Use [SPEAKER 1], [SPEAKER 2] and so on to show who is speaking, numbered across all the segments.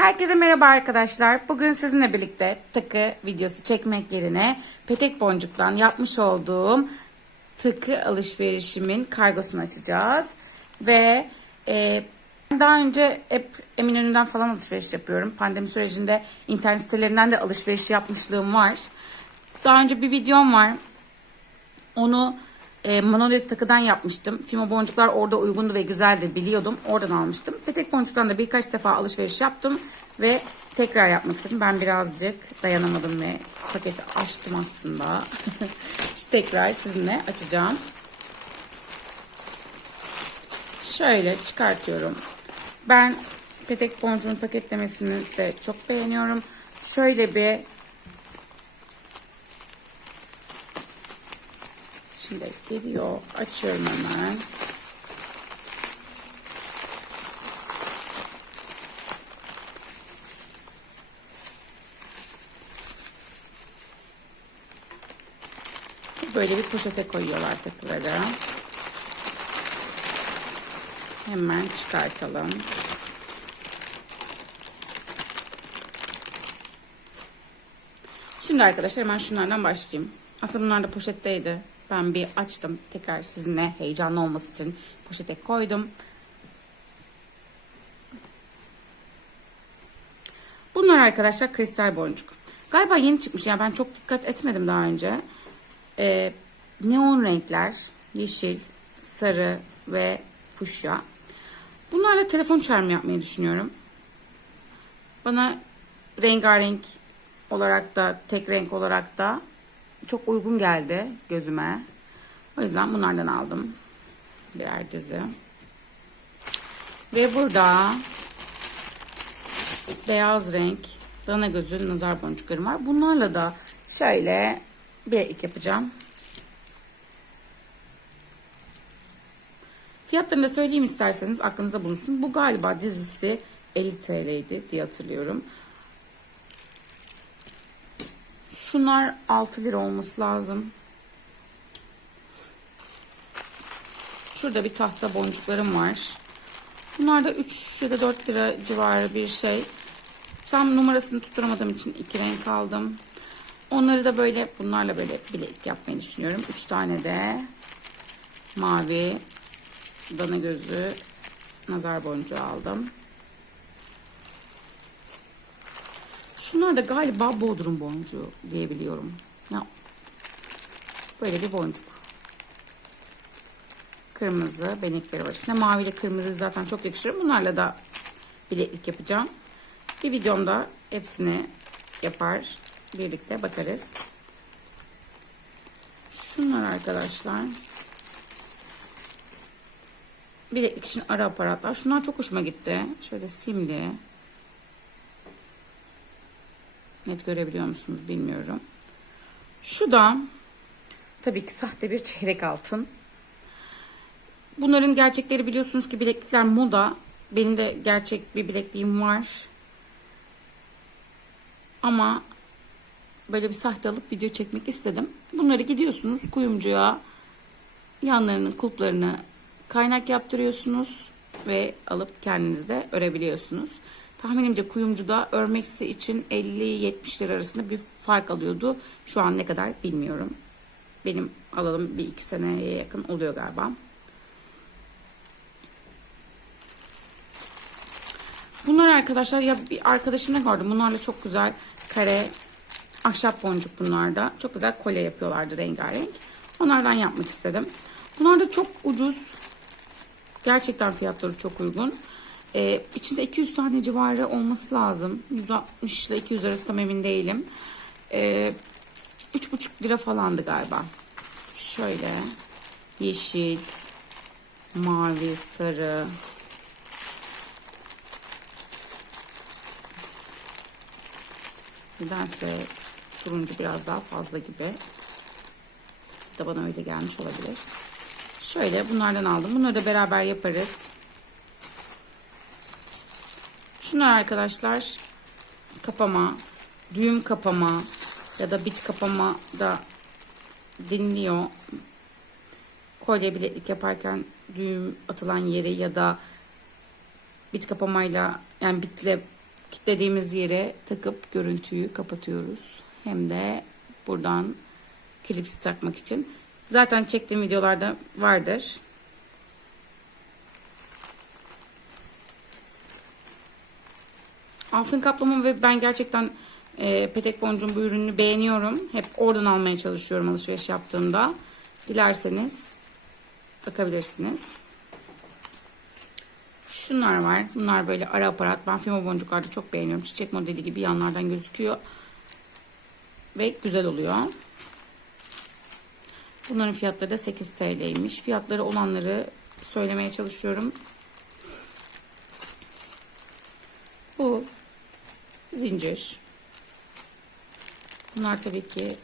[SPEAKER 1] Herkese merhaba arkadaşlar. Bugün sizinle birlikte takı videosu çekmek yerine Petek Boncuk'tan yapmış olduğum takı alışverişimin kargosunu açacağız. Ve e, daha önce hep Eminönü'nden falan alışveriş yapıyorum. Pandemi sürecinde internet sitelerinden de alışveriş yapmışlığım var. Daha önce bir videom var. Onu e, monolit takıdan yapmıştım. Fimo boncuklar orada uygundu ve güzeldi biliyordum. Oradan almıştım. Petek boncuktan da birkaç defa alışveriş yaptım ve tekrar yapmak istedim. Ben birazcık dayanamadım ve paketi açtım aslında. Tekrar sizinle açacağım. Şöyle çıkartıyorum. Ben petek boncuğun paketlemesini de çok beğeniyorum. Şöyle bir Şimdi geliyor. Açıyorum hemen. Böyle bir poşete koyuyorlar takıları. Hemen çıkartalım. Şimdi arkadaşlar hemen şunlardan başlayayım. Aslında bunlar da poşetteydi. Ben bir açtım. Tekrar sizinle heyecanlı olması için poşete koydum. Bunlar arkadaşlar kristal boncuk. Galiba yeni çıkmış. Yani ben çok dikkat etmedim daha önce. Ee, neon renkler. Yeşil, sarı ve fuşya. Bunlarla telefon çarmı yapmayı düşünüyorum. Bana rengarenk olarak da tek renk olarak da çok uygun geldi gözüme. O yüzden bunlardan aldım. Birer dizi. Ve burada beyaz renk dana gözü nazar boncuklarım var. Bunlarla da şöyle bir ek yapacağım. Fiyatlarını da söyleyeyim isterseniz aklınızda bulunsun. Bu galiba dizisi 50 TL'ydi diye hatırlıyorum. Şunlar 6 lira olması lazım. Şurada bir tahta boncuklarım var. Bunlar da 3 ya da 4 lira civarı bir şey. Tam numarasını tutturamadığım için iki renk aldım. Onları da böyle bunlarla böyle bilek yapmayı düşünüyorum. 3 tane de mavi dana gözü nazar boncuğu aldım. Şunlar da galiba bodrum boncuğu diyebiliyorum. Ya, böyle bir boncuk. Kırmızı benekleri var. İçinde mavi ile kırmızı zaten çok yakışır. Bunlarla da bileklik yapacağım. Bir videomda hepsini yapar. Birlikte bakarız. Şunlar arkadaşlar. Bileklik için ara aparatlar. Şunlar çok hoşuma gitti. Şöyle simli. Net görebiliyor musunuz bilmiyorum. Şu da tabii ki sahte bir çeyrek altın. Bunların gerçekleri biliyorsunuz ki bileklikler moda. Benim de gerçek bir bilekliğim var. Ama böyle bir sahte alıp video çekmek istedim. Bunları gidiyorsunuz kuyumcuya yanlarının kulplarını kaynak yaptırıyorsunuz ve alıp kendiniz de örebiliyorsunuz. Tahminimce kuyumcuda örmeksi için 50-70 lira arasında bir fark alıyordu. Şu an ne kadar bilmiyorum. Benim alalım bir iki seneye yakın oluyor galiba. Bunlar arkadaşlar ya bir arkadaşımda gördüm. Bunlarla çok güzel kare ahşap boncuk bunlarda. Çok güzel kolye yapıyorlardı rengarenk. Onlardan yapmak istedim. Bunlar da çok ucuz. Gerçekten fiyatları çok uygun. Ee, içinde 200 tane civarı olması lazım. 160 ile 200 arası tam emin değilim. Ee, 3,5 lira falandı galiba. Şöyle yeşil, mavi, sarı. Nedense turuncu biraz daha fazla gibi. Da bana öyle gelmiş olabilir. Şöyle bunlardan aldım. Bunları da beraber yaparız. Şunlar arkadaşlar kapama, düğüm kapama ya da bit kapama da deniliyor. Kolye bileklik yaparken düğüm atılan yeri ya da bit kapamayla yani bitle kilitlediğimiz yere takıp görüntüyü kapatıyoruz. Hem de buradan klipsi takmak için. Zaten çektiğim videolarda vardır. Altın kaplama ve ben gerçekten e, Petek Boncuğun bu ürünü beğeniyorum. Hep oradan almaya çalışıyorum alışveriş yaptığımda. Dilerseniz bakabilirsiniz. Şunlar var. Bunlar böyle ara aparat. Ben firma boncuklarda çok beğeniyorum. Çiçek modeli gibi yanlardan gözüküyor. Ve güzel oluyor. Bunların fiyatları da 8 TL'ymiş. Fiyatları olanları söylemeye çalışıyorum. Bu zincir. Bunlar tabii ki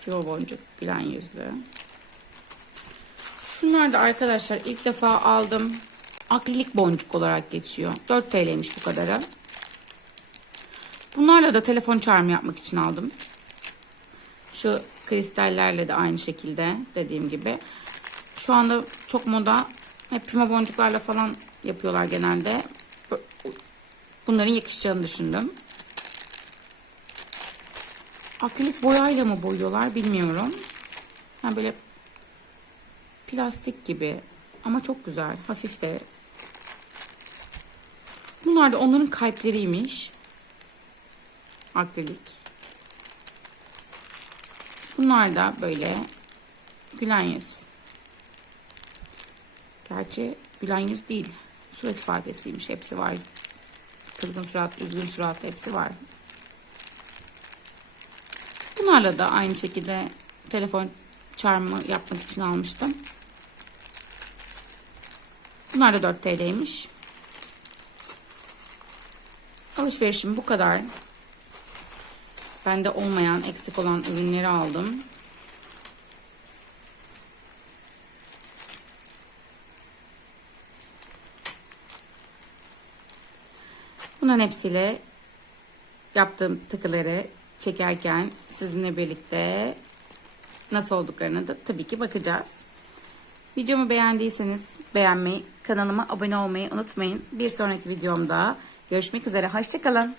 [SPEAKER 1] firma boncuk gülen yüzlü. Şunlar da arkadaşlar ilk defa aldım. Akrilik boncuk olarak geçiyor. 4 TL'ymiş bu kadarı. Bunlarla da telefon çağrımı yapmak için aldım. Şu kristallerle de aynı şekilde dediğim gibi. Şu anda çok moda. Hep pima boncuklarla falan yapıyorlar genelde. Bunların yakışacağını düşündüm. Akrilik boyayla mı boyuyorlar bilmiyorum. Yani böyle plastik gibi ama çok güzel. Hafif de. Bunlar da onların kalpleriymiş. Akrilik. Bunlar da böyle gülen yüz. Gerçi gülen yüz değil. Surat ifadesiymiş. Hepsi var. Kızgın surat, üzgün surat hepsi var. Bunlarla da aynı şekilde telefon çarmı yapmak için almıştım. Bunlar da 4 TL'ymiş. Alışverişim bu kadar. Bende olmayan, eksik olan ürünleri aldım. Bunların hepsiyle yaptığım takıları çekerken sizinle birlikte nasıl olduklarına da tabii ki bakacağız. Videomu beğendiyseniz beğenmeyi, kanalıma abone olmayı unutmayın. Bir sonraki videomda görüşmek üzere. Hoşçakalın.